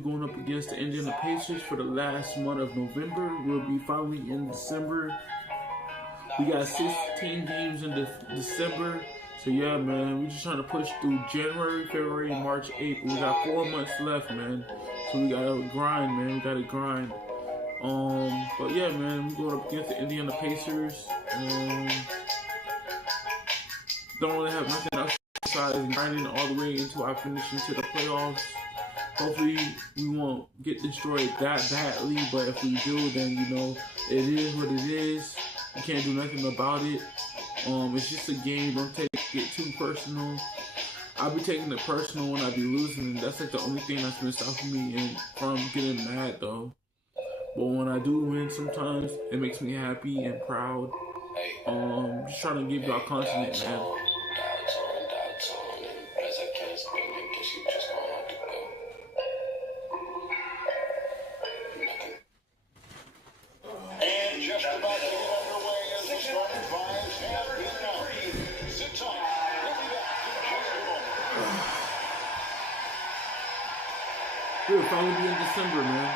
we're going up against the Indiana Pacers for the last month of November. We'll be finally in December. We got 16 games in December. So yeah, man, we're just trying to push through January, February, March, April. We got 4 months left, man. So we gotta grind, man. We gotta grind. But yeah, man, we're going up against the Indiana Pacers. Don't really have nothing else besides grinding all the way until I finish into the playoffs. Hopefully we won't get destroyed that badly, but if we do, then you know it is what it is. You can't do nothing about it. It's just a game. Don't take it too personal. I'll be taking it personal when I be losing, and that's like the only thing that's been stopping me from getting mad though. But when I do win, sometimes it makes me happy and proud. Just trying to give y'all content, man. We'll finally be in December, man.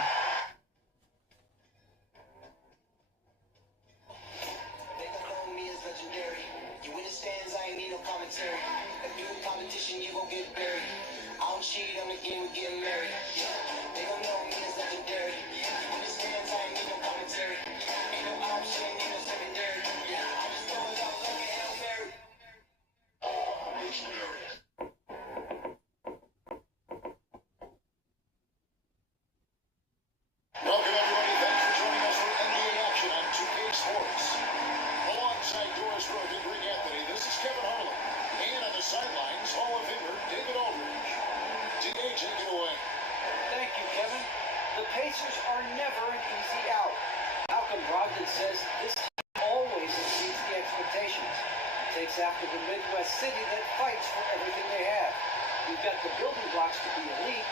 They call me as legendary. You win the stands, I ain't need no commentary. If you in competition, you gon' get buried. I don't cheat on the game, we getting married. They gon' know me as legendary. You win the stands, I ain't need no commentary. Ain't no option, ain't no secondary. I just throw it out like a Hail Mary. Welcome, everybody. Thanks for joining us for NBA action on 2K Sports. Alongside Doris Road and Greg Anthony, this is Kevin Harlan. And on the sidelines, Hall of Famer David Aldridge. DA, take it away. Thank you, Kevin. The Pacers are never an easy out. Malcolm Brogdon says this always exceeds the expectations. It takes after the Midwest city that fights for everything they have. We've got the building blocks to be elite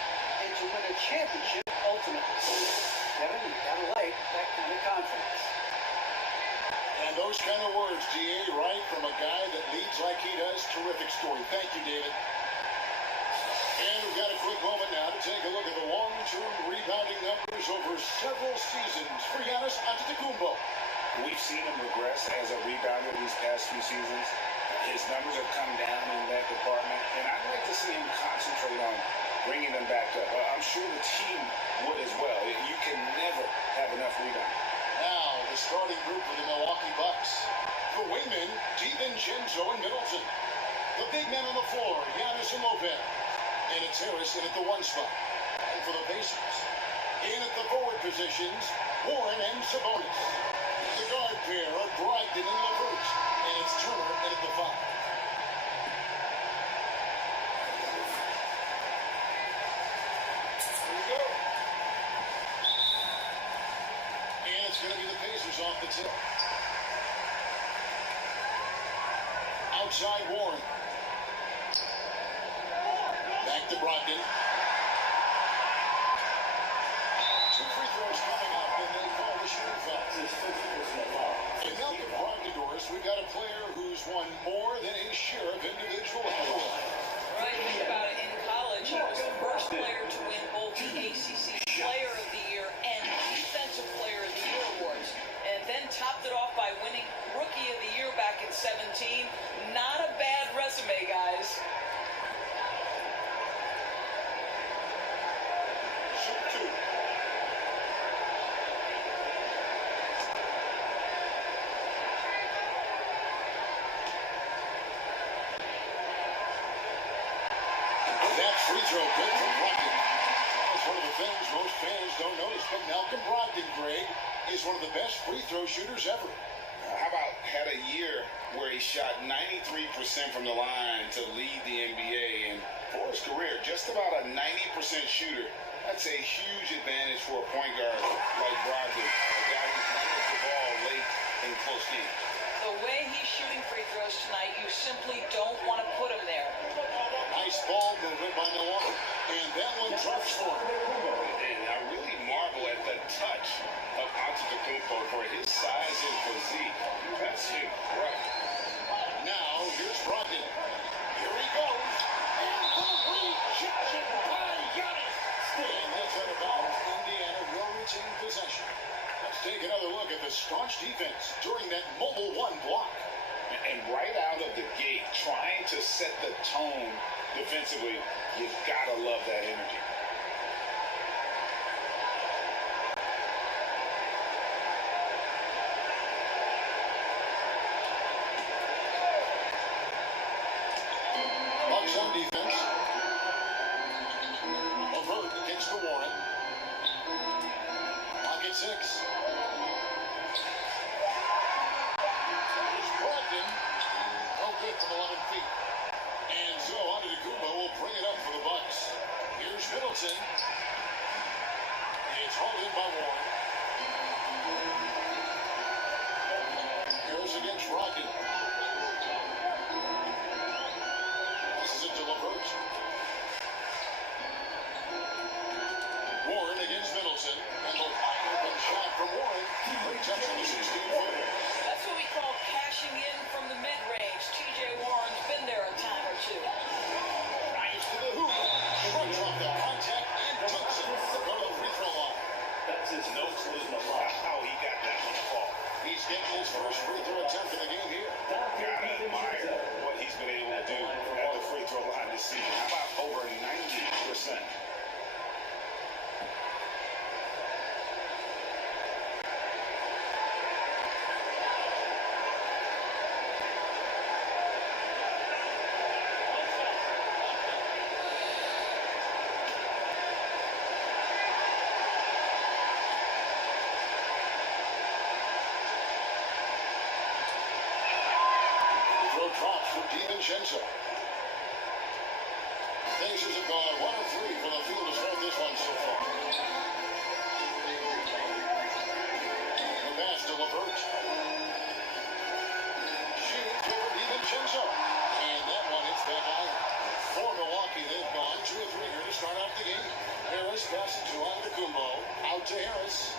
and to win a championship ultimately. Kevin, you've got to like that kind of confidence. And those kind of words, DA, right from a guy that leads like he does. Terrific story. Thank you, David. And we've got a quick moment now to take a look at the long-term rebounding numbers over several seasons for Giannis Antetokounmpo. We've seen him regress as a rebounder these past few seasons. His numbers have come down in that department, and I'd like to see him concentrate on bringing them back up. I'm sure the team would as well. You can never have enough rebounding. Now, the starting group for the Milwaukee Bucks. The wingmen, DiVincenzo and Middleton. The big men on the floor, Giannis and Lopez. And it's Harris in at the one spot. And for the Pacers, in at the forward positions, Warren and Sabonis. The guard pair are Brogdon and LeVert. And it's Turner in at the five. Here we go. And it's going to be the Pacers off the tip. Outside Warren. Back to Brogdon. Two free throws coming up, and they call the shooting foul. In Malcolm Brogdon, Doris, we've got a player who's won more than his share of individual awards. Right, think about it. In college, he was the first player to win both the ACC Player of the Year and Defensive Player of the Year awards, and then topped it off by winning Rookie of the Year back in 2017. Not a bad resume, guys. Shoot two. That free throw good from Brogdon. That's one of the things most fans don't notice, but Malcolm Brogdon, Greg, is one of the best free throw shooters ever. How about had a year where he shot 93% from the line to lead the NBA, and for his career, just about a 90% shooter. That's a huge advantage for a point guard like Brogdon, a guy who's handles the ball late in close games. The way he's shooting free throws tonight, you simply don't want to put him there. Nice ball movement by Milwaukee, and that one drops for him. And I really marvel at the touch of Antetokounmpo for his size and physique. That's incredible. Now, here's Brogdon. Here he goes. And the rejection by Giannis. And that's an Take another look at the staunch defense during that mobile one block. And right out of the gate, trying to set the tone defensively, you gotta love that energy. Bucks on defense. Levert gets to Warren. Pocket 6. From 11 feet. And so Antetokounmpo will bring it up for the Bucks. Here's Middleton. It's hauled in by Warren. Harris against Brogdon. Passes it to Levert. Warren against Middleton. And the wide open shot from Warren. Great touch on the 16-footer. That's what we call cashing in from the mid-range. T.J. Warren's been there a time or two. Drives to the hoop. Shrugs off the contact and takes it. Go to the free throw line. That's his no clue how he got that one to fall. He's getting his first free throw attempt in the game here. Gotta admire what he's been able to do at the free throw line this season. How about over 90%? DiVincenzo. Pacers have gone 1 of 3 from the field to start this one so far. The pass to Levert. Shoots over DiVincenzo. And that one hits back iron. For Milwaukee, they've gone 2 of 3 here to start out the game. Harris passes to Antetokounmpo. Out to Harris.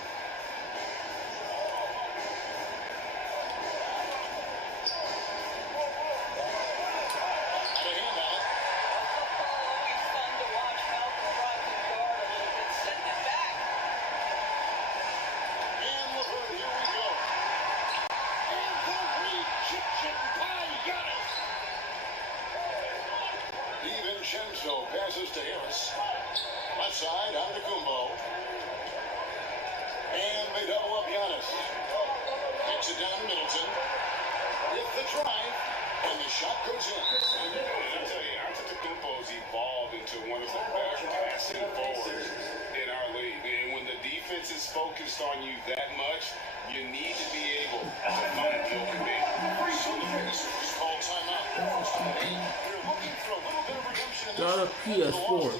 DiVincenzo passes to Harris. Left side, Antetokounmpo. And they double up Giannis. Takes it down to Middleton. With the drive. And the shot goes in. And I'll tell you, Antetokounmpo's evolved into one of the best passing forwards in our league. And when the defense is focused on you that much, you need to be able to find the open man. So the Pacers call timeout. They're looking for a little bit of redemption in Got a PS4.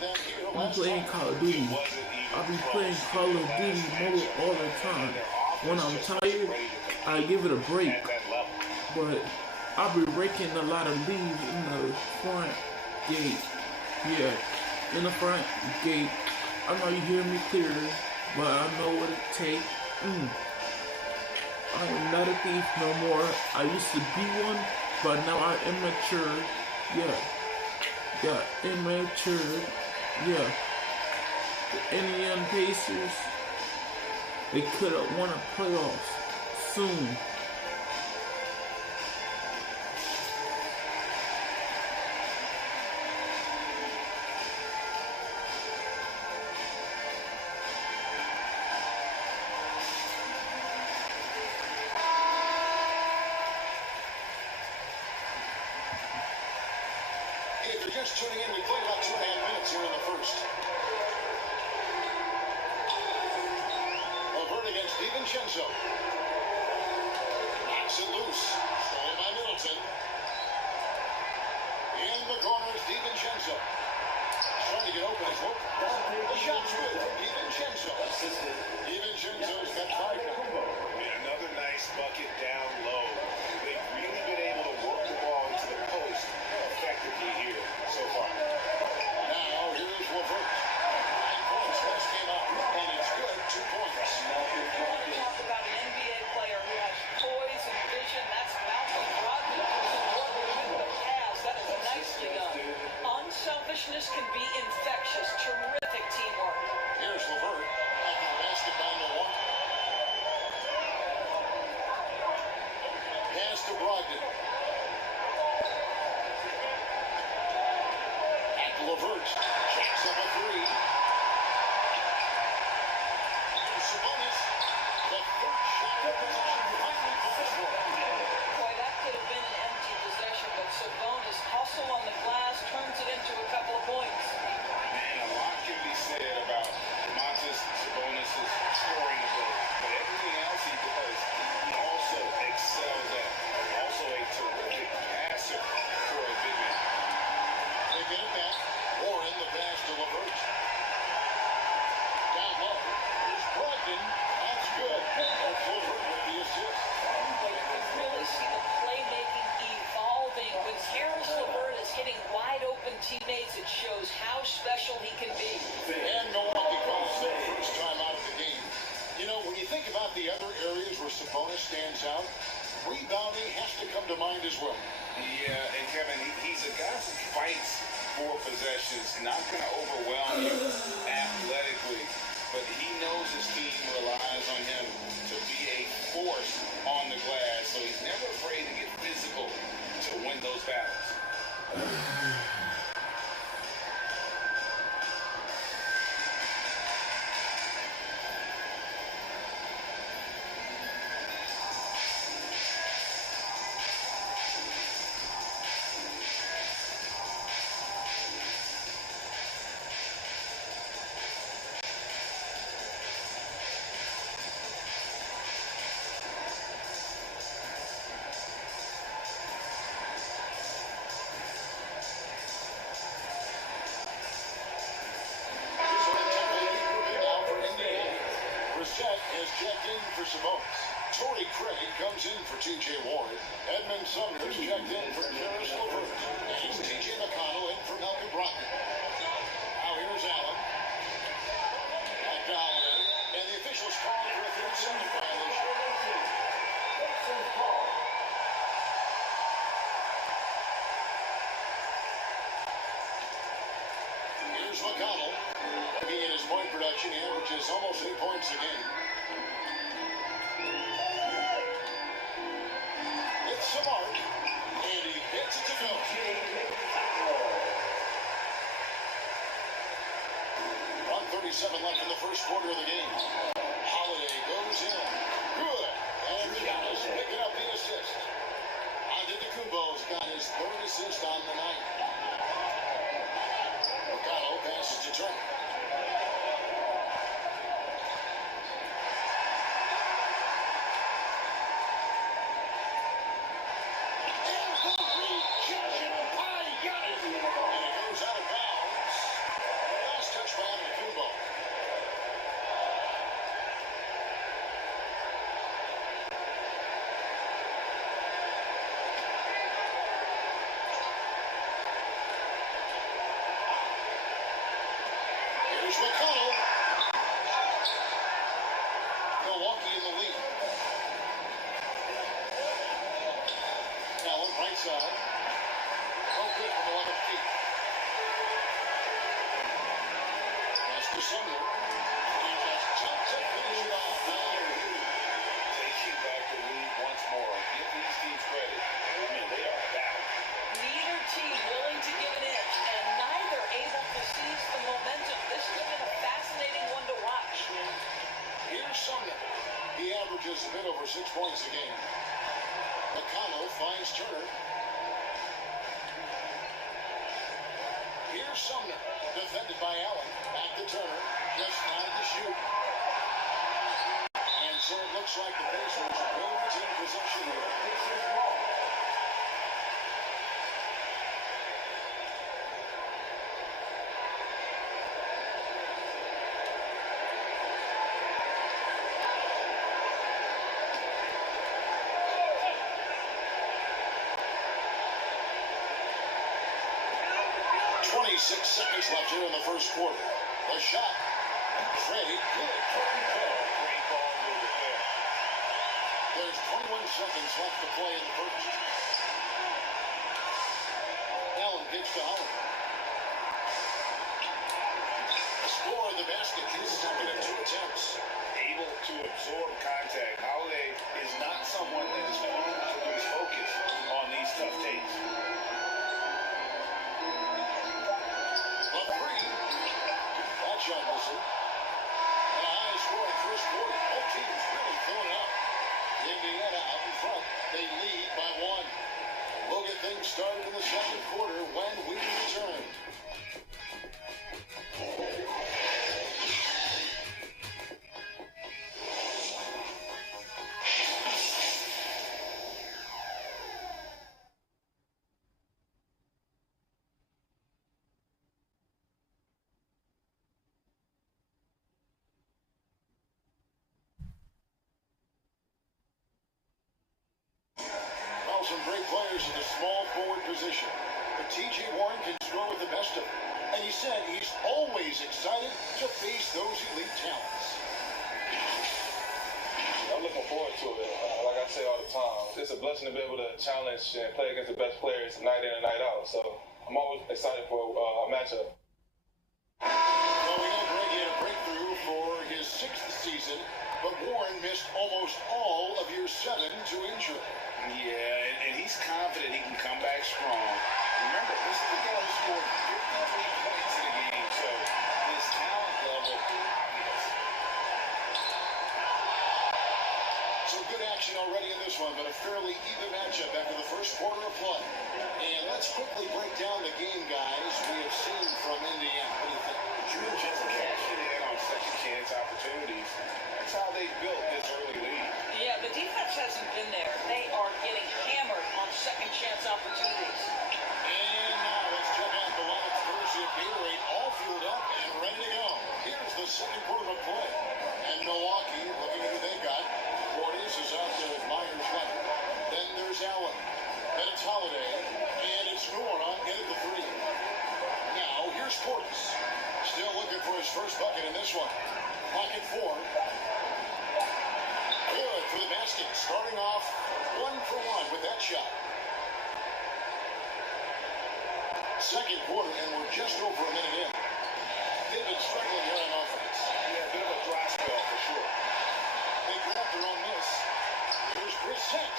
I'm playing Call of Duty. I be playing Call of Duty mobile all the time. When I'm tired, I give it a break. But I be raking a lot of leaves in the front gate. Yeah, in the front gate. I know you hear me clearly, but I know what it takes. I am not a thief no more. I used to be one, but now I am mature. Yeah, immature. Yeah. The Indiana Pacers, they could have won a playoffs soon. If you're just tuning in, we played about 2.5 minutes here in the first. Levert against DiVincenzo. Knocks it loose. Stolen by Middleton. In the corner, it's DiVincenzo. Trying to get open. It's open. The shot's good from DiVincenzo. DiVincenzo's got 5 now. Another nice bucket down low. They've really been able to work the ball into the post effectively here so far. Now, here's Levert. 9 points. Best came out. And it's good. 2 points. Talk about an NBA player who has poise and vision. That's Malcolm Brogdon, who's working with the Cavs. That is nicely done. Unselfishness can be infectious. Terrific teamwork. to Brogdon. At LeVert. Jacks up a three. Sabonis. The third shot of the possession finally falls for him. Boy, that could have been an empty possession, but Sabonis hustle on the glass, turns it into a couple of points. Man, a lot can be said about Domantas Sabonis' scoring ability, but everything else he does, he also excels at. Also a terrific passer for a big man. They get it back. Warren the pass to LeVert. Down low. Here's Brogdon. That's good. That's LeVert with the assist. But you can really see the playmaking evolving. When Karis LeVert is hitting wide open teammates, it shows how special he can be. And Milwaukee calls their first time out of the game. You know, when you think about the other areas where Sabonis stands out, rebounding has to come to mind as well. Yeah, and Kevin, he's a guy who fights for possessions, not going to overwhelm you athletically, but he knows his team relies on him to be a force on the glass, so he's never afraid to get physical to win those battles. Has checked in for Sabonis. Torrey Craig comes in for T.J. Warren. Edmund Sumner's checked in for Karis LeVert. And it's T.J. McConnell in for Malcolm Brogdon. Now here's Allen. Back to Holiday. And the officials call for a third second violation. Here's McConnell. Looking at his point production, he averages almost 8 points a game. It's Samart, and he gets it to go. 1:37 left in the first quarter of the game. Holiday goes in. Good. And Giannis picking up the assist. Antetokounmpo's got his third assist on the night. McConnell passes to Turner. McConnell. Milwaukee in the lead. Allen, right side. Oh, good from 11 feet. That's to Sumner. He just jumps and finishes it off. Taking back the lead once more. Give these teams credit. I mean, they are back. Neither team willing to give an inch, and neither able to seize the momentum. This has been a fascinating one to watch. Here's Sumner. He averages a bit over 6 points a game. McConnell finds Turner. Here's Sumner. Defended by Allen. Back to Turner. Just not to shoot. And so it looks like the Pacers will retain possession here. Six seconds left here in the first quarter. The shot. Craig. Good. Great ball movement there. There's 21 seconds left to play in the first. Allen kicks to Holiday. Score of the basket. This time in 2 attempts. Able to absorb contact. Holiday is not someone that is prone to lose focus. Anderson. And a high-scoring first quarter. Both teams really throwing it up. Indiana out in front. They lead by 1. We'll get things started in the second quarter when we return. Some great players in the small forward position. But T.J. Warren can score with the best of them. And he said he's always excited to face those elite talents. I'm looking forward to it. Like I say all the time, it's a blessing to be able to challenge and play against the best players night in and night out. So I'm always excited for a matchup. Well, we know Brady had a breakthrough for his 6th season, but Warren missed almost all of year 7 to injury. Yeah, and he's confident he can come back strong. Remember, this is the guy who scored 53 points in the game, so his talent level is obvious. Some good action already in this one, but a fairly even matchup after the first quarter of play. And let's quickly break down the game, guys, we have seen from Indiana. What do you think? Drew just cashing in on second chance opportunities. That's how they built this early lead. Yeah, the defense hasn't been there. They are getting hammered on second chance opportunities. And now let's check out the lineup first. The Gatorade all fueled up and ready to go. Here's the second quarter of play. And Milwaukee, looking at who they got. Portis is out there with Myers Leonard. Then there's Allen. Then it's Holiday. And it's Noron in at the 3. Now here's Portis. Still looking for his first bucket in this one. Pocket 4. Good for the basket. Starting off 1 for 1 with that shot. Second quarter, and we're just over a minute in. They've been struggling here on offense. Yeah, a bit of a dry spell for sure. They grab their own miss. Here's Brissett.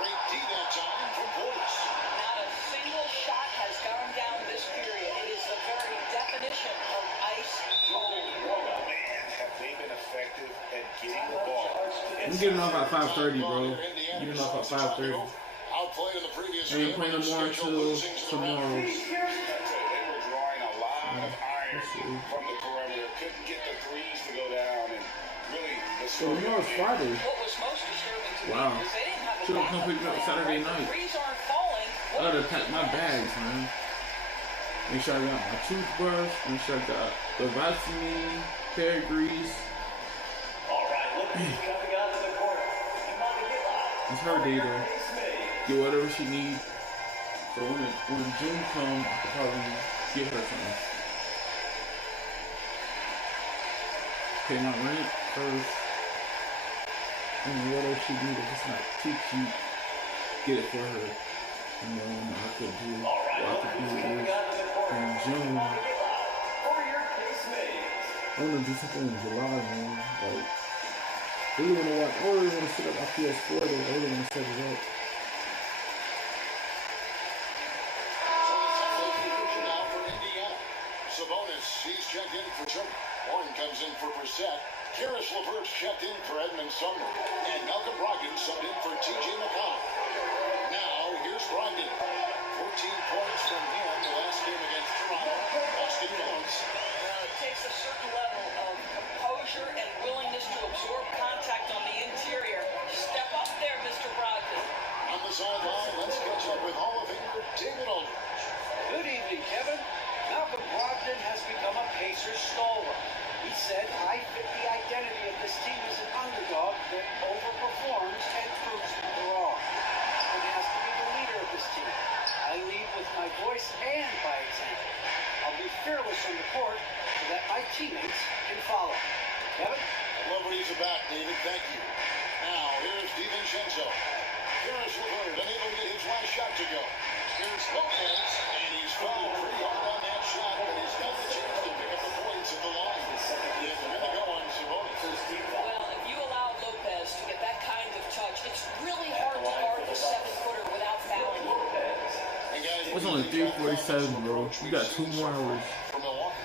Great D that time from Portis. Not a single shot has gone down this period. It is the very definition of ice cold. Man, have they been effective at getting the ball. I'm getting off at 5:30, bro. Getting off at 5:30. Outplayed in the previous I ain't playing no more until tomorrow. They were drawing a lot of iron from the perimeter. Couldn't get the threes to go down, and really the So tomorrow's Friday. What was most disturbing to Wow. me is they didn't have a Should have come backup pick me up plan, Saturday right? night. The threes aren't falling. I gotta pack my bags, man. Make sure I got my toothbrush. Make sure I got the Vaseline, hair grease. All right, look who's coming out of the corner. It's her day though. Get whatever she needs. So when June comes, I could probably give her something. Pay my rent first. And whatever she needs, if it's not too cute, get it for her. And then I could do what I could do is in June. I want to do something in July, man. Like, I really want to watch. I really want to set up my PS4 though. I really want to set it up. Now for Indiana. Sabonis, he's checked in for Summer. Warren comes in for Brissett. Karis LeVert's checked in for Edmund Sumner. And Malcolm Brogdon subbed in for T.J. McConnell. Now, here's Brogdon. 14 points from him the last game against Toronto. Boston Bruins. It takes a certain level of composure and willingness to absorb contact on the interior. Step up there, Mr. Brogdon. On the sideline, let's catch up with Hall of Famer David Aldridge. Good evening, Kevin. Malcolm Brogdon has become a Pacers stalwart. He said, I fit the identity of this team as an underdog that overperforms and proves people wrong. And has to be the leader of this team. I lead with my voice and by example. I'll be fearless on the court so that my teammates can follow. Kevin? I love when he's back, David. Thank you. Now, here's DiVincenzo. Karis LeVert unable to get his last shot to go. Here's Lopez, and he's fouled pretty hard on that shot, but he's got the chance to pick up the points at the line. He's going to go on Sabonis. Well, if you allow Lopez to get that kind of touch, it's really hard to guard the 7-footer without fouling. And guys, It's only 3:47, bro. We got 2 more hours. from Milwaukee.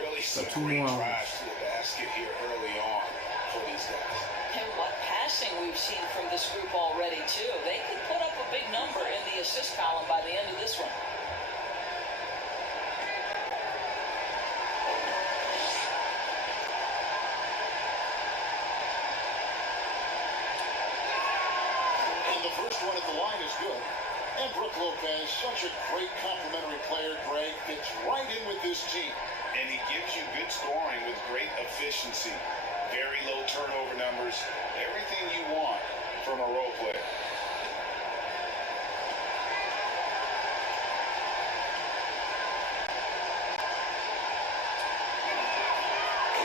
Really some 2 more hours. Drives to the basket here early on for these guys. And what passing we've seen from this group already, too. They could put up a big number in the assist column by the end of this one. And the first one at the line is good. And Brook Lopez, such a great complimentary player, Greg, fits right in with this team. And he gives you good scoring with great efficiency. Very low turnover numbers. Everything you want from a role player.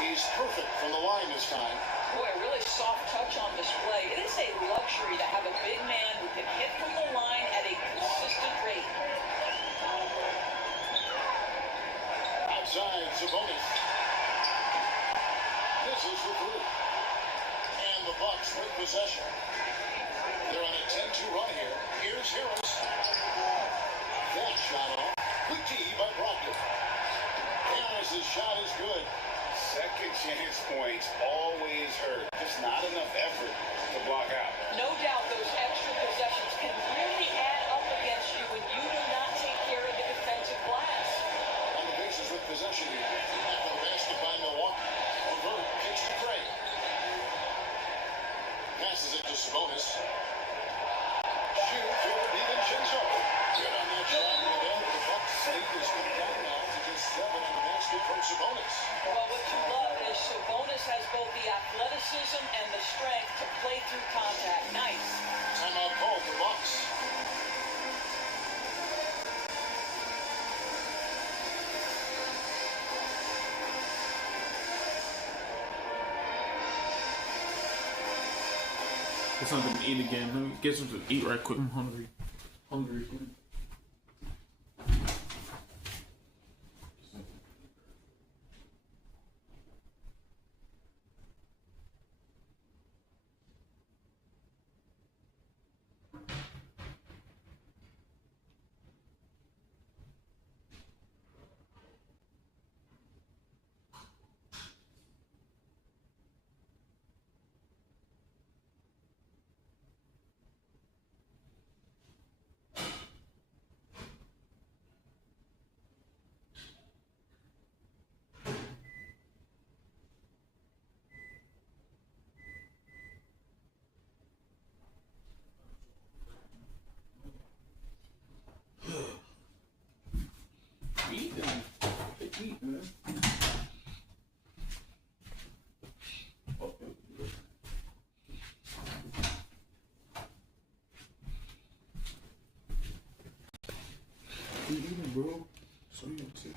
He's perfect from the line this time. Boy, a really soft touch on display. It is a luxury to have a big man who can hit from the line at a consistent rate. Outside, Sabonis. This is the group. And the Bucks with possession. They're on a 10-2 run here. Here's Harris. That shot off. Quick D by Brogdon. Harris's shot is good. Second chance points always hurt. Just not enough effort to block out. No doubt those extra possessions can really add up against you when you do not take care of the defensive glass. On the bases with possession here. After the basket by Milwaukee. Levert kicks to Craig. Passes it to Sabonis. Shoot for DiVincenzo. Good on that shot. And then the Bucks lead is come down now to just 7 on the basket from Sabonis. Well, what you love is Sabonis has both the athleticism and the strength to play through contact. Nice. Timeout call for Bucks. Get something to eat again. Let me get something to eat right quick. I'm hungry. Hungry. Eat, man. You eating, bro? So you too.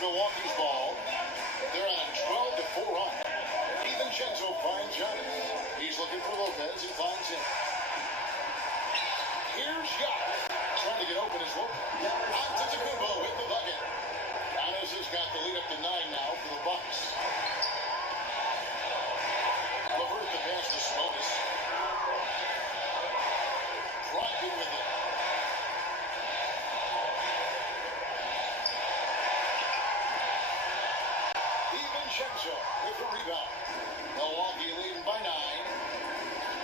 Milwaukee's ball. They're on a 12-4 run. DiVincenzo finds Giannis. He's looking for Lopez and finds him. Here's Giannis. Trying to get open as Lopez. Antetokounmpo with the bucket. Giannis has got the lead up to 9 now for the Bucks. Levert the pass to Sabonis. Brogdon with it. DiVincenzo with the rebound. Milwaukee leading by 9.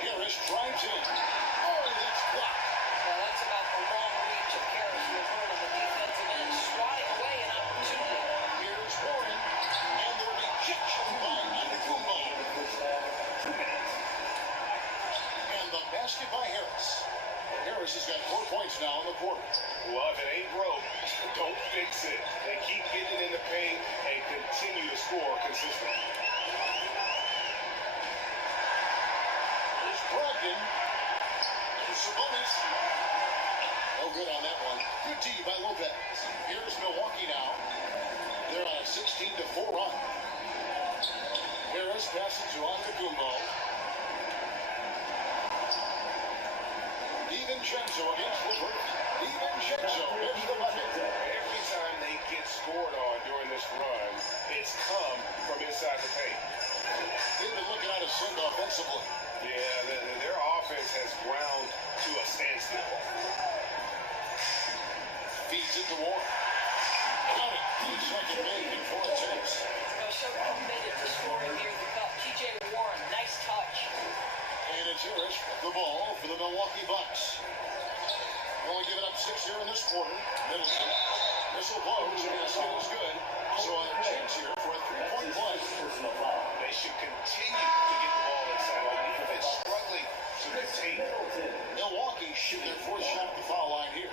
Harris drives in. Oh, that's blocked. Well, that's about the long reach of Harris Levert on the defensive end, swatting away an opportunity. Here's Warren, and the rejection by Antetokounmpo. basket by Harris. Harris has got 4 points now in the quarter. Well, if it ain't broke, don't fix it. They keep getting in the paint and continue to score consistently. Here's Brogdon. Sabonis. No good on that one. Good D by Lopez. Here's Milwaukee now. They're on a 16-4 run. Harris passes to Antetokounmpo. DiVincenzo against LeVert. DiVincenzo hits the bucket. Every time they get scored on during this run, it's come from inside the paint. They've been looking at a sink offensively. Yeah, their offense has ground to a standstill. Feeds it to Warren. Got it. 2-second make and 4 attempts. So committed to scoring near the cup. T.J. Warren, nice touch. And it's Harris with the ball for the Milwaukee Bucks. Only giving up 6 here in this quarter. Middleton. Whistle blows and the spin is good. So a chance here for a 3-point play. They should continue to get the ball inside. The defense struggling to contain. Milwaukee shoot their 4th shot at the foul line here.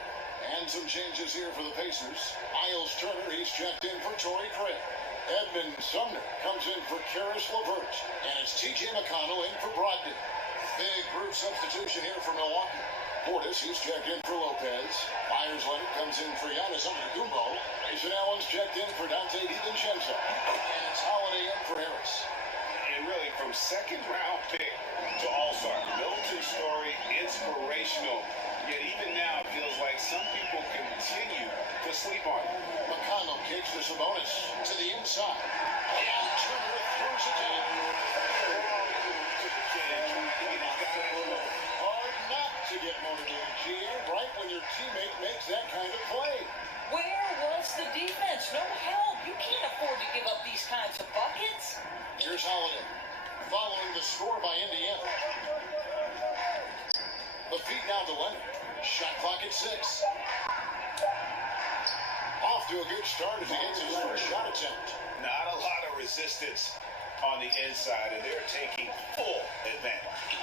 And some changes here for the Pacers. Miles Turner, he's checked in for Torrey Craig. Edmund Sumner comes in for Karis LeVert. And it's T.J. McConnell in for Brogdon. Big group substitution here for Milwaukee. Portis, he's checked in for Lopez. Myers Leonard comes in for Giannis Antetokounmpo. Mason Allen's checked in for Dante DiVincenzo. And it's Holiday in for Harris. And really, from second-round pick to all-star, Middleton's story, inspirational. Yet even now, it feels like some people continue to sleep on it. McConnell kicks to Sabonis to the inside. And Turner throws it in. Hard not to get motivated, GM, right when your teammate makes that kind of play. Where was the defense? No help. You can't afford to give up these kinds of buckets. Here's Holiday, following the score by Indiana. The feed now to Leonard. Shot clock at 6. Off to a good start as he gets his first shot attempt. Not a lot of resistance on the inside, and they're taking full advantage.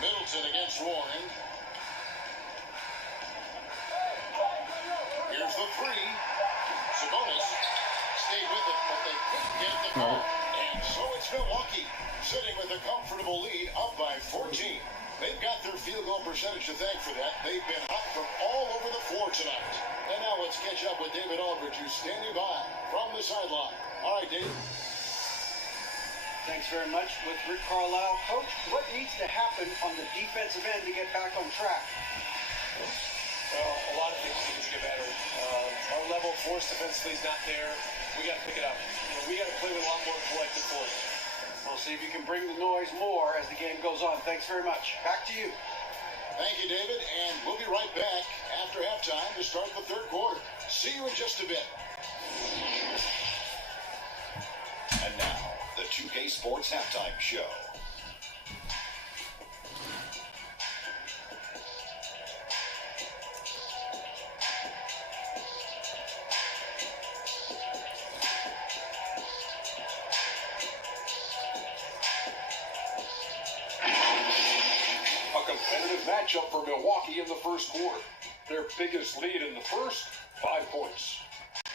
Middleton against Warren. Here's the 3. Sabonis stayed with it, but they couldn't get the call. And so it's Milwaukee sitting with a comfortable lead, up by 14. They've got their field goal percentage to thank for that. They've been hot from all over the floor tonight. And now let's catch up with David Aldridge, who's standing by from the sideline. All right, David. Thanks very much. With Rick Carlisle. Coach, what needs to happen on the defensive end to get back on track? Well, a lot of things need to get better. Our level of force defensively is not there. We got to pick it up. We got to play with a lot more collective force. We'll see if you can bring the noise more as the game goes on. Thanks very much. Back to you. Thank you, David, and we'll be right back after halftime to start the 3rd quarter. See you in just a bit. And now, the 2K Sports Halftime Show. Matchup for Milwaukee in the first quarter. Their biggest lead in the first, 5 points.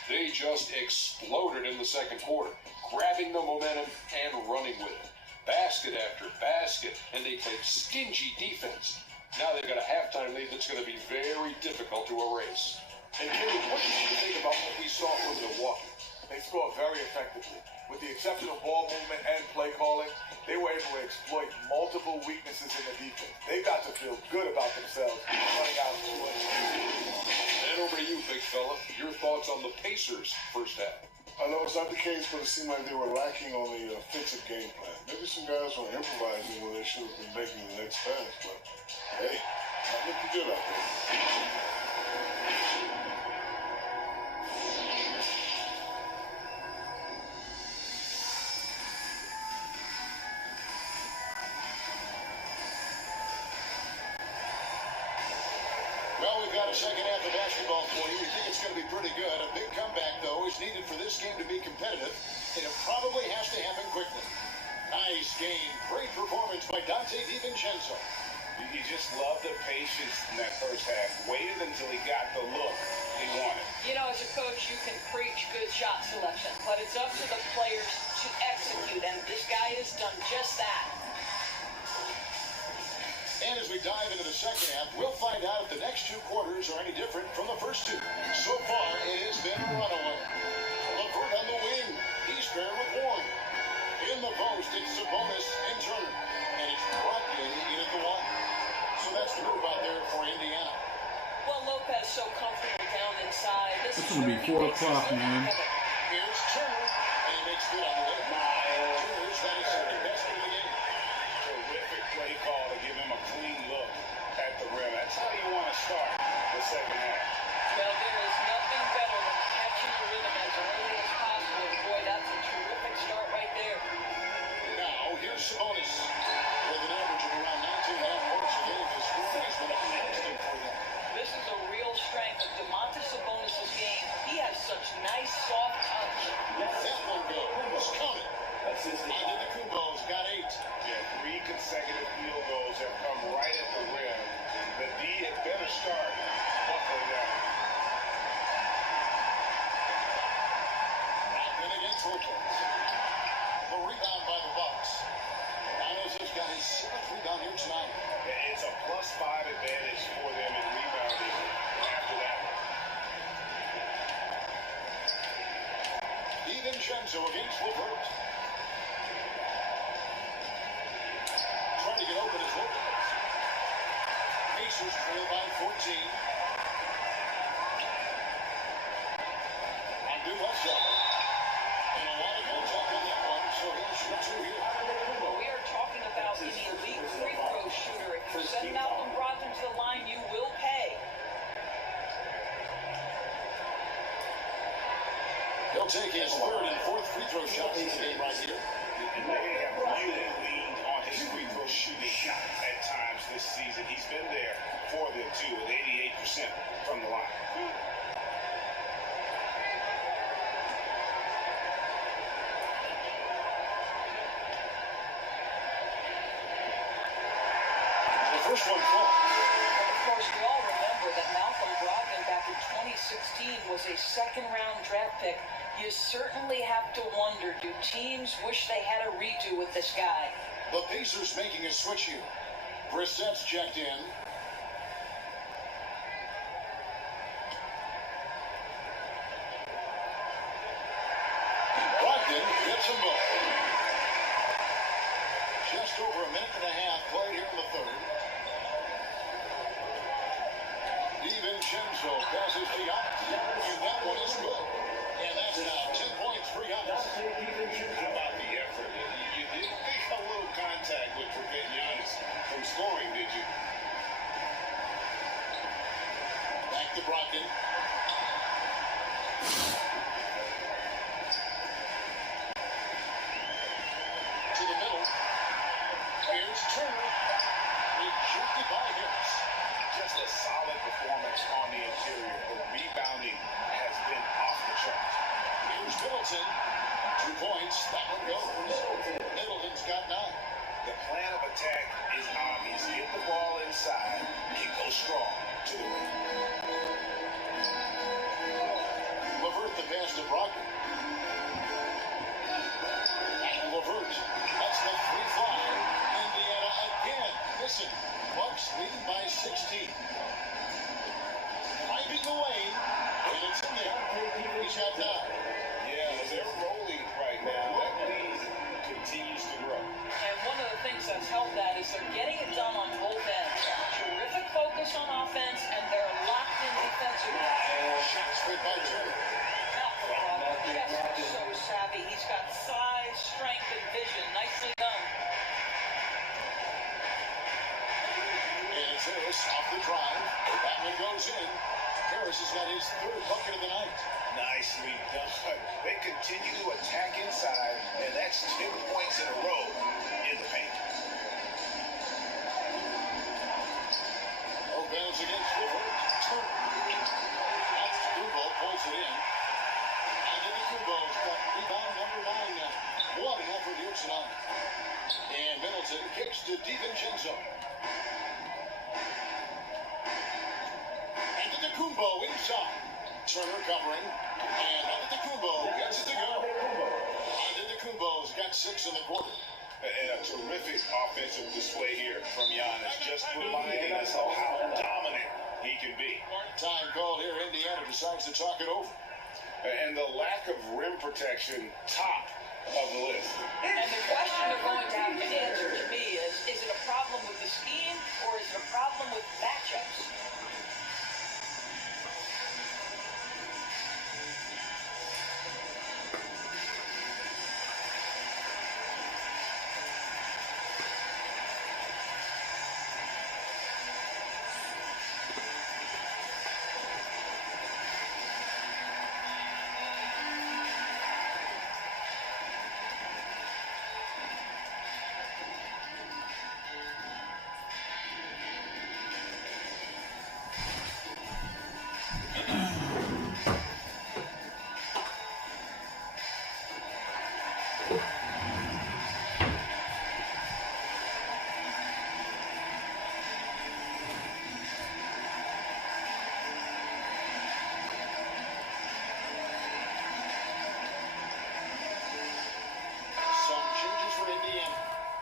They just exploded in the second quarter, grabbing the momentum and running with it. Basket after basket, and they played stingy defense. Now they've got a halftime lead that's going to be very difficult to erase. And Kenny, what did you think about what we saw from Milwaukee? They scored very effectively. With the exception of ball movement and play calling, they were able to exploit multiple weaknesses in the defense. They got to feel good about themselves running out of the way. And over to you, big fella. Your thoughts on the Pacers' first half? I know it's not the case, but it seemed like they were lacking on the offensive game plan. Maybe some guys were improvising when they should have been making the next pass, but hey, not looking good out there. Well, we've got a second half of basketball for you. We think it's going to be pretty good. A big comeback, though, is needed for this game to be competitive, and it probably has to happen quickly. Nice game. Great performance by Dante DiVincenzo. You just love the patience in that first half. Waited until he got the look he wanted. You know, as a coach, you can preach good shot selection, but it's up to the players to execute, and this guy has done just that. And as we dive into the second half, we'll find out if the next two quarters are any different from the first two. So far, it has been a runaway. LeVert on the wing. He's paired with Warren. In the post, it's Sabonis and Turner. And it's Brogdon in at the one. So that's the move out there for Indiana. Well, Lopez so comfortable down inside. This It's gonna be 4 o'clock, man. Here's Turner, and he makes good on the way. Turner's got his second best of the game. Terrific play call to give him a clean look at the rim. That's how you want to start the second half. Well, there is nothing better than catching the rhythm as early as possible. Boy, that's a terrific start right there. Now, here's Sabonis with an average of around 19.5 points a game. His scoring has been a constant for them. This is a real strength of Domantas Sabonis' game. He has such nice, soft touch. That one goes. Count it. Antetokounmpo's got 8. Yeah, 3 consecutive field goals have come right at the rim. The D had better start buckling down. Brogdon against Wilkins. The rebound by the Bucks. Giannis has got his 7th rebound here tonight. It's a +5 advantage for them in rebounding after that one. DiVincenzo against LeVert. Trying to get open as Lopez. Pacers trail by 14. Abdul Russell. And a lot of contact on that one, so he'll shoot 2 here. We are talking about an elite free throw shooter. If you send Malcolm Brogdon to the line, you will pay. He'll take his 3rd and 4th free throw shots in the game right here. And they have really leaned on his free throw shooting at times this season. He's been there for them too, with 88% from the line. The first one falls. Of course, we all remember that Malcolm Brogdon back in 2016 was a second-round draft pick. You certainly have to wonder, do teams wish they had a redo with this guy? The Pacers making a switch here. Brissett's checked in. Brogdon hits them both. Just over a minute and a half played here in the 3rd. DiVincenzo passes to Giannis. And that one is good. And that's now 10 points for Giannis. How about the effort? You didn't think a little contact would prevent Giannis from scoring, did you? Back to Brogdon. To the middle. Here's Turner. Rejected by Harris. Just a solid performance on the interior. The rebounding has been off the chart. Here's Middleton. 2 points. That one goes. Middleton's got 9. The plan of attack is obvious. Get the ball inside and go strong to the rim. LeVert the pass to Brogdon. And LeVert. That's the 3-5. Indiana again. Listen. Bucks leading by 16. Driving the lane. And it's in there. He's got 9. Yeah, they're rolling right now. That lead continues to grow. And one of the things that's helped that is they're getting it done on both ends. Terrific focus on offense, and they're locked in defensively. Shot straight by Turner. Malcolm Brogdon, just so savvy. He's got size, strength, and vision. Nicely done. And it's Harris off the drive. That one goes in. Harris has got his 3rd bucket of the night. Nicely done. They continue to attack inside, and that's 10 points in a row in the paint. Lopez against LeVert. Turner. That's Kubo. Pulls it in. And then Kubo's got rebound number 9 now. What an effort here tonight. Middleton kicks to DiVincenzo. Antetokounmpo inside. Turner covering. And Antetokounmpo gets it to go. Antetokounmpo's got 6 in the quarter. And a terrific offensive display here from Giannis, just reminding us of how dominant he can be. Time called here. Indiana decides to talk it over. And the lack of rim protection, top of the list. And the question they're going to have to answer to me is it a problem with the scheme or is it a problem with matchups?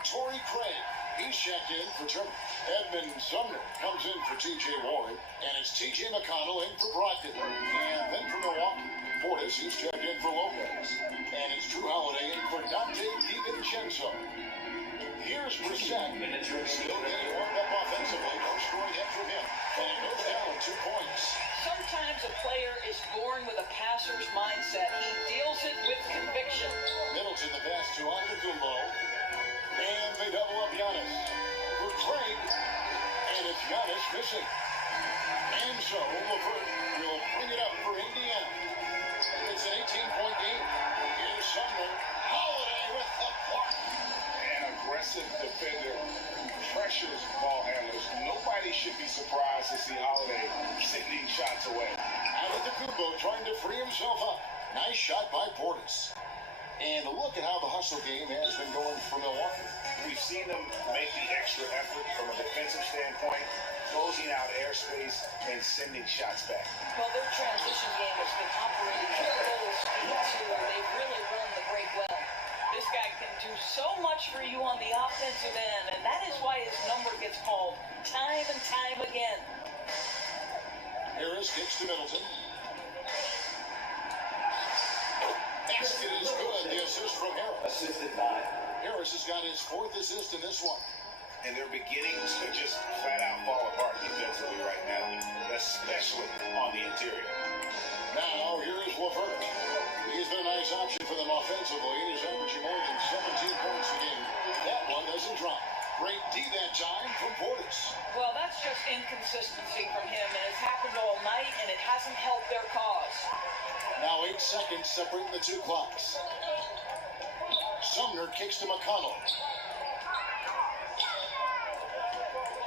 Torrey Craig, he's checked in for Turner. Edmund Sumner comes in for T.J. Warren, and it's T.J. McConnell in for Brogdon. And then for Milwaukee, Portis, he's checked in for Lopez. And it's Drew Holiday in for Dante DiVincenzo. Here's Brissett, still getting warmed up offensively, no scoring yet from him. And it goes down 2 points. Sometimes a player is born with a passer's mindset. He deals it with conviction. Middleton the pass to Antetokounmpo. And they double up Giannis for Craig, and it's Giannis missing. And so LeVert will bring it up for Indiana. It's an 18-point game. Here's Sumner. Holiday with the block. An aggressive defender who pressures ball handlers. Nobody should be surprised to see Holiday sending shots away. Antetokounmpo trying to free himself up. Nice shot by Portis. And look at how the hustle game has been going for Milwaukee. We've seen them make the extra effort from a defensive standpoint, closing out airspace and sending shots back. Well, their transition game has been operating at full speed, too. They've really run the break well. This guy can do so much for you on the offensive end, and that is why his number gets called time and time again. Harris kicks to Middleton. Basket is good. The assist from Harris. Assisted by. Harris has got his 4th assist in this one. And they're beginning to just flat out fall apart defensively right now, especially on the interior. Now, here is LeVert. He's been a nice option for them offensively. He's averaging more than 17 points a game. That one doesn't drop. Great D that time from Portis. Well, that's just inconsistency from him, and it's happened all night, and it hasn't helped their cause. Now 8 seconds separate the 2 clocks. Sumner kicks to McConnell.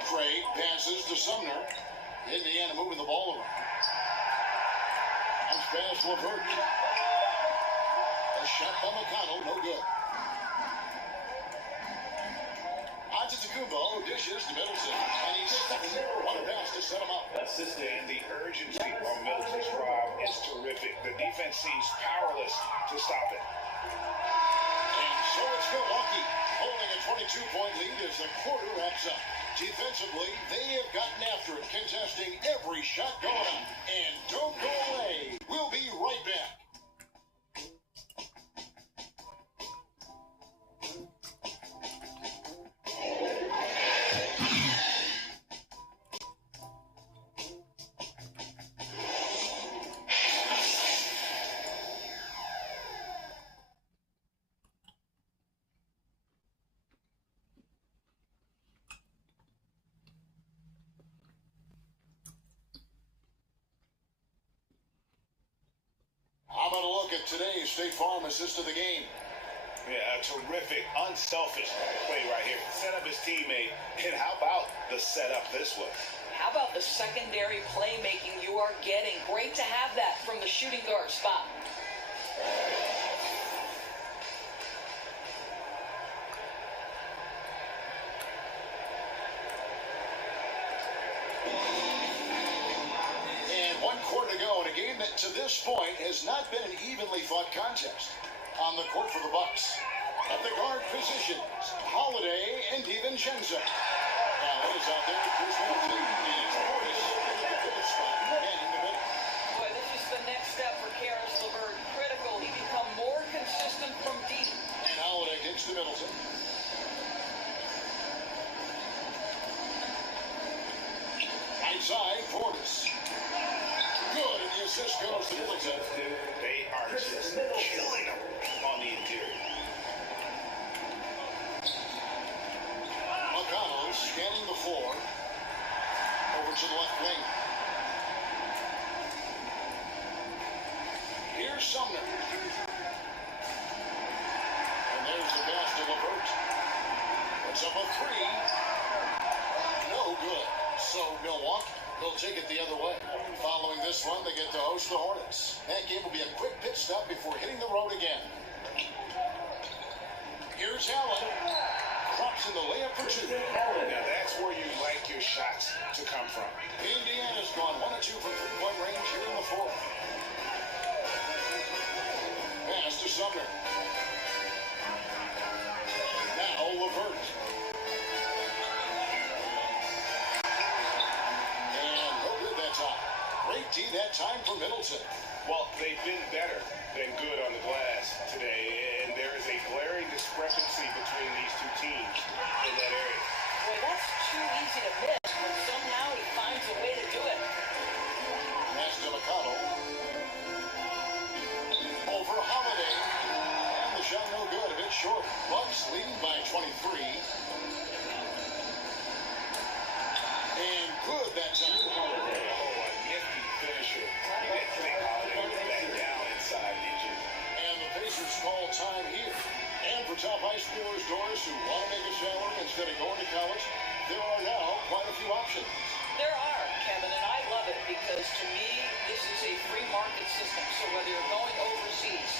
Craig passes to Sumner. Indiana moving the ball around. Comes past LeVert. A shot by McConnell, no good. Antetokounmpo dishes to Middleton, and he's what a pass to set him up. And the urgency on Middleton's drive is terrific. The defense seems powerless to stop it. And so it's Milwaukee holding a 22-point lead as the quarter wraps up. Defensively, they have gotten after it, contesting every shot going up. And don't go away. We'll be right back. How about a look at today's State Farm assist of the game? Yeah, a terrific, unselfish play right here. Set up his teammate. And how about the setup this way? How about the secondary playmaking you are getting? Great to have that from the shooting guard spot. go in a game that to this point has not been an evenly fought contest. On the court for the Bucks. At the guard positions, Holiday and DiVincenzo. Now it is out there with Chris Middleton. And it's Portis in the pivot spot and in the middle. Boy, this is the next step for Karis LeVert. Critical. He become more consistent from deep. And Holiday gets to Middleton. Outside, Portis. Good, and the assist goes to Middleton. They are just killing them on the interior. McConnell scanning the floor. Over to the left wing. Here's Sumner. And there's the pass to LeVert. Puts up a three. No good. So Milwaukee will take it the other way. Following this one, they get to host the Hornets. That game will be a quick pit stop before hitting the road again. Here's Allen. Drops in the layup for two. Now that's where you like your shots to come from. Indiana's gone 1 of 2 from three-point range here in the fourth. Pass to Sumner. Now LeVert. Great D that time for Middleton. Well, they've been better than good on the glass today, and there is a glaring discrepancy between these two teams in that area. Boy, that's too easy to miss, but somehow he finds a way to do it. Pass to McConnell. Over Holiday. And the shot no good, a bit short. Bucks leading by 23. And good that time. And the Pacers call time here. And for top high schoolers, Doris, who want to make a salary instead of going to college, there are now quite a few options. There are, Kevin, and I love it because to me, this is a free market system. So whether you're going overseas,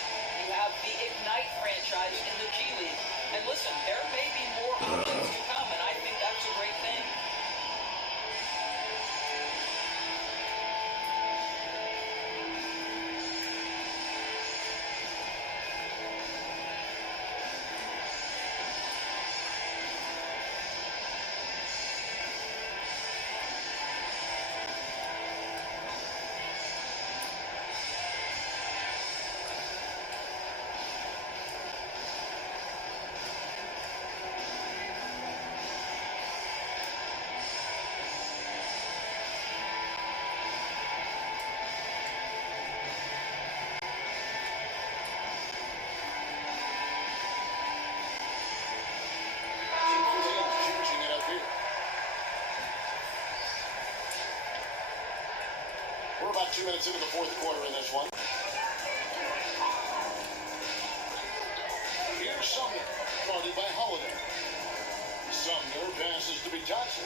you have the Ignite franchise in the G League. And listen, there may be more options to come, and I think that's a great thing. We're about 2 minutes into the fourth quarter in this one. Here's Sumner, guarded by Holiday. Sumner passes to Bitadze.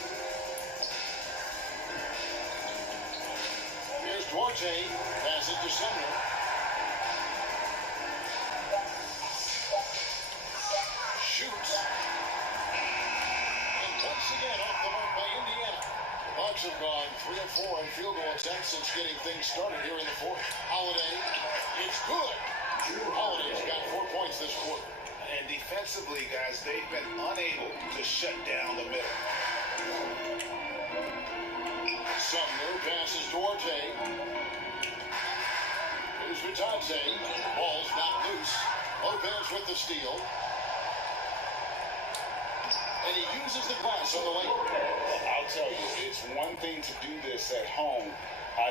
Here's Duarte, passes to Sumner. Shoots. And once again off the mark by Indiana. The Bucks have gone 3 of 4 in field goal attempts since getting things started here in the fourth. Holiday, it's good. Holiday's got 4 points this quarter. And defensively, guys, they've been unable to shut down the middle. Sumner passes Duarte. Here's Bitadze. Ball's not loose. Lopez with the steal. And he uses the glass on the way. I'll tell you, it's one thing to do this at home,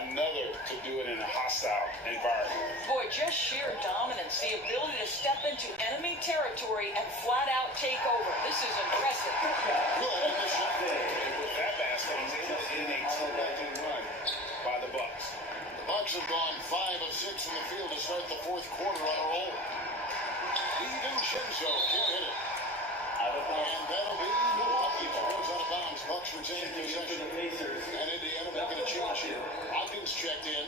another to do it in a hostile environment. Boy, just sheer dominance, the ability to step into enemy territory and flat out take over. This is impressive. Good in the shot. With that basket, he's able to end a 2-0 run by the Bucks. The Bucks have gone 5 of 6 in the field to start the fourth quarter on a roll. DiVincenzo can't hit it. And that'll be Milwaukee that goes out of bounds. Bucks retain possession. And Indiana making a change here. Hopkins checked in.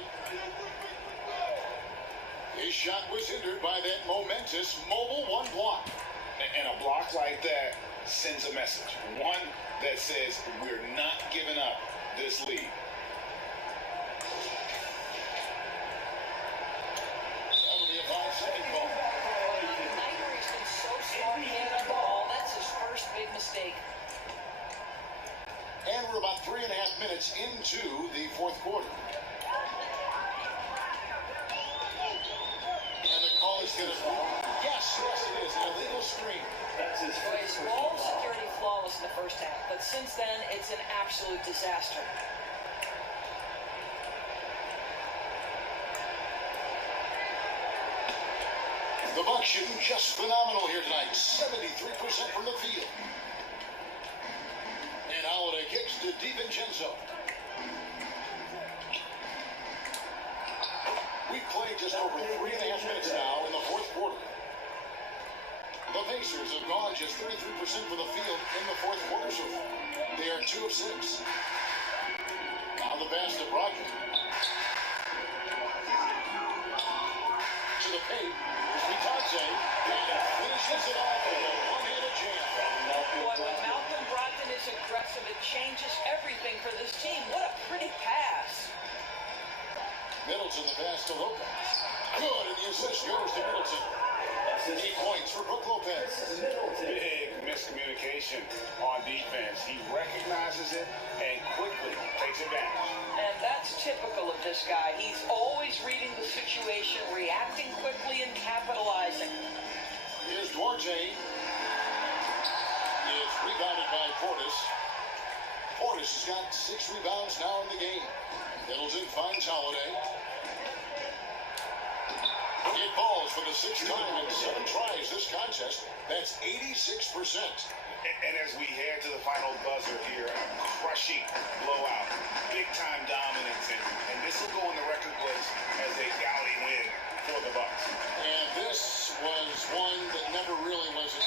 His shot was hindered by that momentous mobile one block. And a block like that sends a message. One that says we're not giving up this lead. And we're about 3.5 minutes into the fourth quarter. And the call is going to... Yes, it is. An illegal screen. It's ball security flawless in the first half, but since then, it's an absolute disaster. The Bucks shooting just phenomenal here tonight. 73% from the field. And Holiday kicks to DiVincenzo. We've played just over 3.5 minutes now in the fourth quarter. The Pacers have gone just 33% from the field in the fourth quarter, so they are 2 of 6. Now the pass to Brogdon. To the paint. Vitadze, and finishes it off with a one-handed jam. Boy, when Malcolm Brogdon is aggressive, it changes everything for this team. What a pretty pass. Middleton, the pass to Lopez. Good, and the assist goes to Middleton. 8 points for Brook Lopez. Big miscommunication on defense. He recognizes it and quickly takes advantage. And that's typical of this guy. He's always reading the situation, reacting quickly, and capitalizing. Here's Duarte. It's rebounded by Portis. Portis has got 6 rebounds now in the game. Middleton finds Holiday. It falls for the 6th time in 7 tries this contest. That's 86%. And as we head to the final buzzer here, a crushing blowout, big-time dominance, and this will go in the record books as a gaudy win for the Bucks. And this was one that never really was a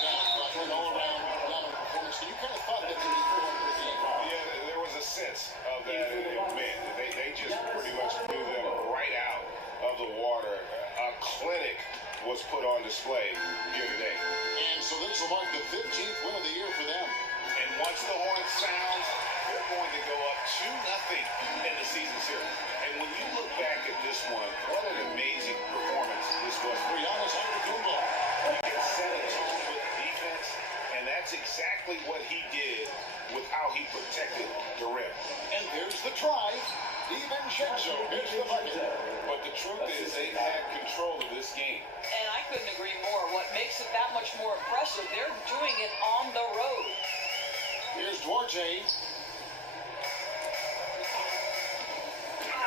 an all-around dominant performance. You kind of thought that they would go the game. Yeah, there was a sense of that in the win. They just pretty much blew them right out of the water. A clinic was put on display here today. And so this will mark the 15th win of the year for them. And once the horn sounds, they're going to go up 2-0 in the season series. And when you look back at this one, what an amazing performance this was for Giannis Antetokounmpo. He can set a tone with defense, and that's exactly what he did with how he protected the rim. And there's the try. DiVincenzo hits the bucket. But the truth is, they've had control of this game. And I couldn't agree more. What makes it that much more impressive, they're doing it on the road. Here's Duarte.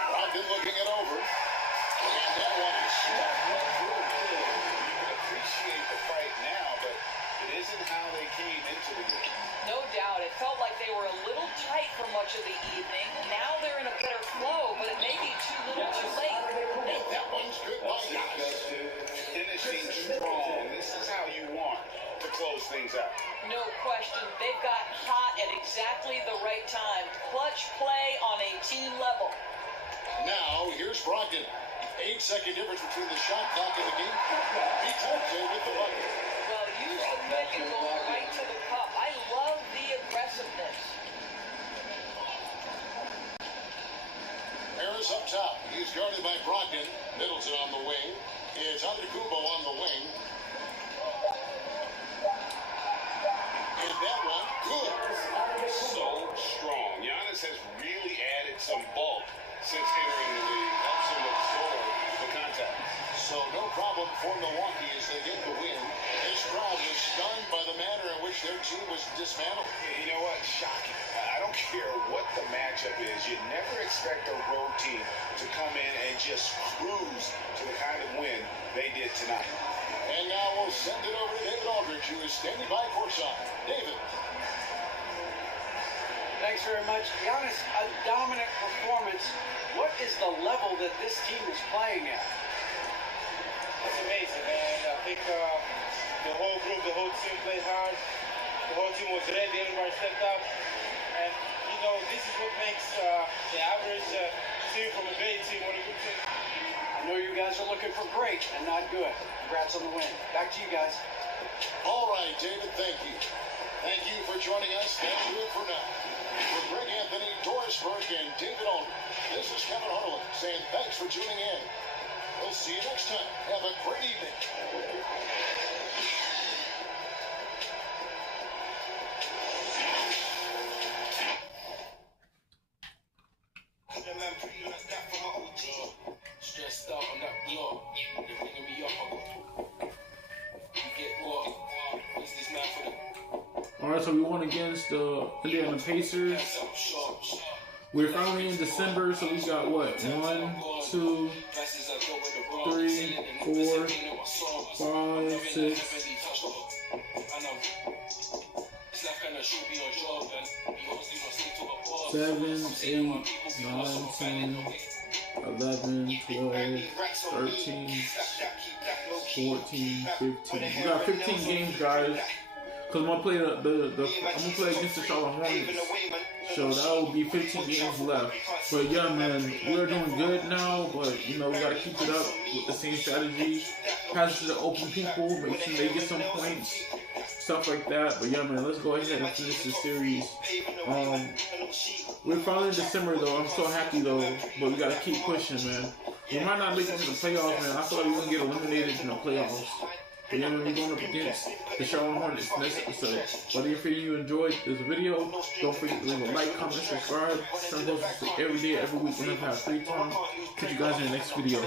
Brogdon looking it over. And that one is swept right through. You can appreciate the fight now, but it isn't how they came into the game. No doubt. It felt like they were a little tight for much of the evening. Now they're in a better flow, but it may be too little too late. And that one's good by Giannis. Finishing strong. This is how you want to close things out. No question. They've got hot at exactly the right time. Clutch play on a team level. Now, here's Brogdon. 8-second difference between the shot clock and the game. Vitadze with the bucket. Well, use the pick and go right to the cup. I love the aggressiveness. Harris up top. He's guarded by Brogdon. Middleton on the wing. It's Antetokounmpo on the wing. And that one, good. So strong. Giannis has really added some bulk since entering the league. Helps him absorb the contact. So no problem for Milwaukee as they get the win. This crowd was stunned by the manner in which their team was dismantled. You know what? Shocking. I don't care what the matchup is. You never expect a road team to come in and just cruise to the kind of win they did tonight. And now we'll send it over to David Aldridge, who is standing by courtside. David. Thanks very much. Giannis, a dominant performance. What is the level that this team is playing at? It's amazing, man. I think the whole group, the whole team played hard. The whole team was ready. Everybody stepped up. And, you know, this is what makes the average team from a great team one a good team. I know you guys are looking for great and not good. Congrats on the win. Back to you guys. All right, David, thank you. Thank you for joining us. That's it for now. For Greg Anthony, Doris Burke, and David Aldridge, this is Kevin Harlan saying thanks for tuning in. We'll see you next time. Have a great evening. the Indiana Pacers. We're finally in December, so we got what? 1, 2, 3, 4, 5, 6, 7, 8, 9, 10, 11, 12, 13, 14, 15. We got 15 games, guys. Cause I'm gonna play I'm gonna play against the Charlotte Hornets. So that will be 15 games left. But yeah, man, we're doing good now. But you know, we gotta keep it up with the same strategy. Pass it to the open people, make sure they get some points, stuff like that. But yeah, man, let's go ahead and finish the series. We're finally in December though. I'm so happy though. But we gotta keep pushing, man. We might not make it to the playoffs, man. I thought we were gonna get eliminated in the playoffs. But yeah, we're going up against the Charlotte Hornets next episode. But if you enjoyed this video, don't forget to leave a like, comment, subscribe. Turn posts every day, every week whenever I have free time. Catch you guys in the next video.